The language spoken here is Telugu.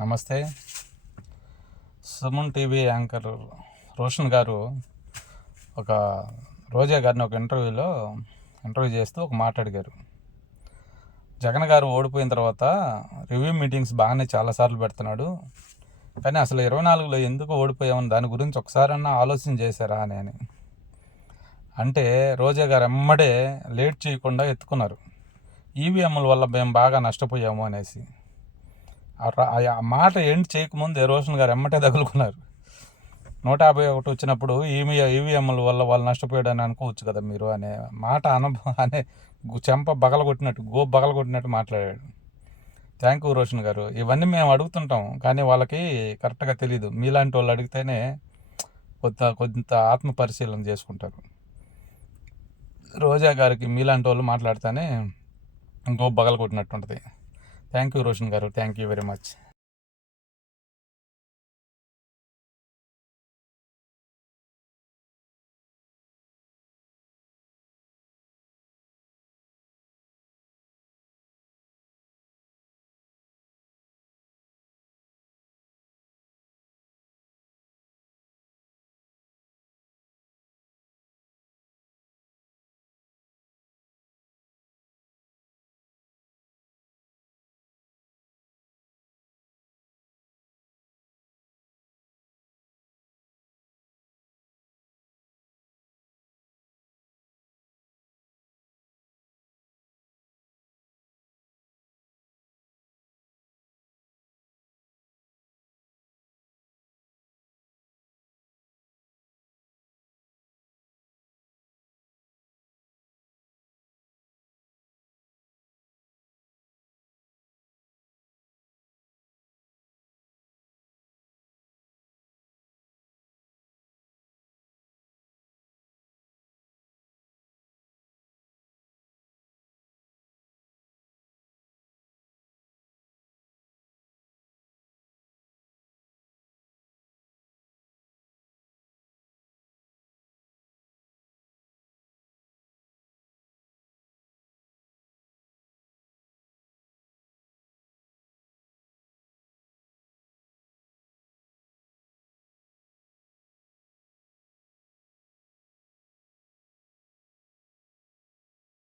నమస్తే. సుమన్ టీవీ యాంకర్ రోషన్ గారు ఒక రోజా గారిని ఒక ఇంటర్వ్యూ చేస్తూ ఒక మాట అడిగారు. జగన్ గారు ఓడిపోయిన తర్వాత రివ్యూ మీటింగ్స్ బాగానే చాలాసార్లు పెడుతున్నాడు, కానీ అసలు 24లో ఎందుకు ఓడిపోయామని దాని గురించి ఒకసారన్నా ఆలోచన చేశారా అని. అంటే రోజా గారు ఎమ్మడే లేట్ చేయకుండా ఎత్తుకున్నారు, ఈవీఎంల వల్ల మేము బాగా నష్టపోయాము అనేసి. ఆ మాట ఎండ్ చేయకముందే రోషన్ గారు ఎమ్మటే తగులుకున్నారు. 151 వచ్చినప్పుడు ఈవీఎంల వల్ల వాళ్ళు నష్టపోయాడని అనుకోవచ్చు కదా మీరు అనే మాట అనే చెంప బగలగొట్టినట్టు మాట్లాడాడు. థ్యాంక్ యూ రోషన్ గారు. ఇవన్నీ మేము అడుగుతుంటాం, కానీ వాళ్ళకి కరెక్ట్గా తెలీదు. మీలాంటి వాళ్ళు అడిగితేనే కొంత ఆత్మ పరిశీలన చేసుకుంటారు. రోజా గారికి మీలాంటి వాళ్ళు మాట్లాడితేనే బగలగొట్టినట్టు ఉంటుంది. థ్యాంక్ యూ రోషన్ గారు. Thank you very much.